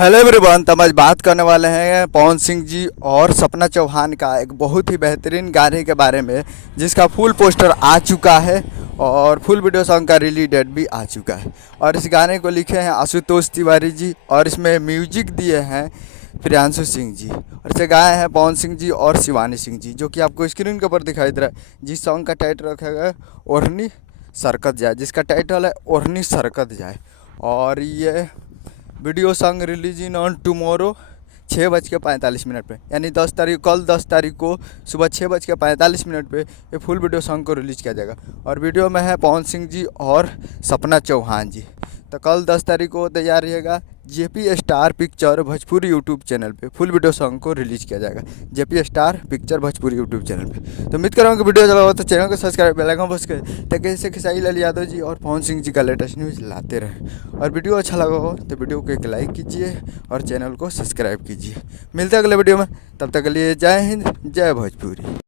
Hello everyone. तो हम आज बात करने वाले हैं पवन सिंह जी और सपना चौहान का एक बहुत ही बेहतरीन गाने के बारे में, जिसका फुल पोस्टर आ चुका है और फुल वीडियो सॉन्ग का रिलीज डेट भी आ चुका है। और इस गाने को लिखे हैं आशुतोष तिवारी जी और इसमें म्यूजिक दिए हैं प्रियांशु सिंह जी और इसे गाए हैं पवन सिंह जी और शिवानी सिंह जी, जो कि आपको स्क्रीन के ऊपर दिखाई दे रहा है। जिस सॉन्ग का टाइटल रखा गया है ओढ़नी सरकत जाए, जिसका टाइटल है ओढ़नी सरकत जाए। और ये video song release in on tomorrow 6:45 पे, यानी 10 तारीख कल 10 तारीख को सुबह 6:45 पे ये फुल वीडियो सॉन्ग को रिलीज़ किया जाएगा। और वीडियो में है पवन सिंह जी और सपना चौहान जी। तो कल 10 तारीख को तैयार रहिएगा। JP star picture Bhojpuri YouTube channel पे फुल वीडियो सॉन्ग को रिलीज़ किया जाएगा। JP star picture Bhojpuri YouTube channel पे। तो उम्मीद कर रहा हूँ कि वीडियो चला हो तो चैनल को सब्सक्राइब बेल आइकन बस कर, ताकि ऐसे खेसारी लाल यादव जी और पवन सिंह जी का लेटेस्ट न्यूज़ लाते रहें। और वीडियो अच्छा लगा हो तो वीडियो को एक लाइक कीजिए और चैनल को सब्सक्राइब कीजिए। मिलते हैं अगले वीडियो में, तब तक के लिए जय हिंद जय भोजपुरी।